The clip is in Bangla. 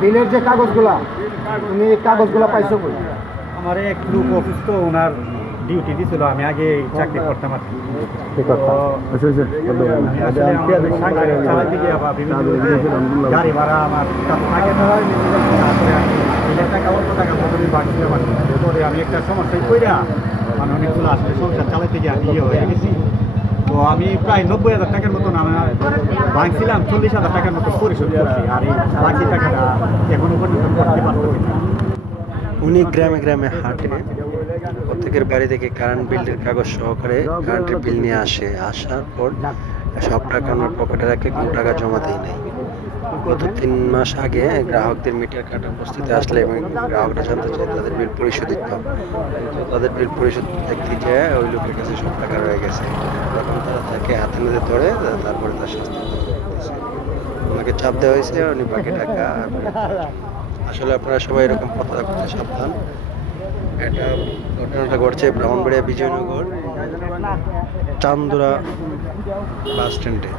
বিলের যে কাগজগুলা তুমি কাগজগুলা পাইছো কই? আমার এক লোক অসুস্থ, ওনার ডিউটি দিছিল, আমি আগে চাকরি করতাম আর কি। ঠিক কথা। আচ্ছা আচ্ছা। আমি আসলে আমার সংসারে চালাতে গিয়ে আবার বিভিন্ন গাড়ি ভাড়া আমার কাছে থাকে না, তারপরে আমি এই টাকা অল্প টাকা মতনই বাড়ছিলাম আর কি। পরে আমি একটা সমস্যায় কইরা মানে অনেকগুলো আসলে সংসার চালাতে গিয়ে আমি ইয়ে হয়ে গেছি। তো আমি প্রায় 90,000 টাকার মতন আমার ভাঙছিলাম, 40,000 টাকার মতো পরিশোধ করছি, আর এই বাকি টাকাটা এখনো পর্যন্ত করতে পারতেছি না। উনি গ্রামে গ্রামে হাঁটে, প্রত্যেকের বাড়ি থেকে কারেন্ট বিলের কাগজ সহকারে কারেন্টের বিল নিয়ে আসে। আসার পর সব টাকা আমার পকেটে রাখে, কোনো টাকা জমা দেয় নাই। গত 3 মাস আগে গ্রাহকদের মিটার কাটার প্রস্তুতি আসলে এবং গ্রাহকরা জানতে চায় তাদের বিল পরিশোধিত, কিন্তু তাদের বিল পরিশোধ দেখতে যায় ওই লোকের কাছে সব টাকা রয়ে গেছে। তখন তারা তাকে হাতে নাতে ধরে, তারপরে তার শাস্তি দেওয়া হয়েছে। ওনাকে চাপ দেওয়া হয়েছে, উনি বাকি টাকা আসলে আপনারা সবাই এরকম পথ করতে সাবধান। এটা ঘটনাটা ঘটছে ব্রাহ্মণবাড়িয়া বিজয়নগর চান্দুরা বাস স্ট্যান্ডে।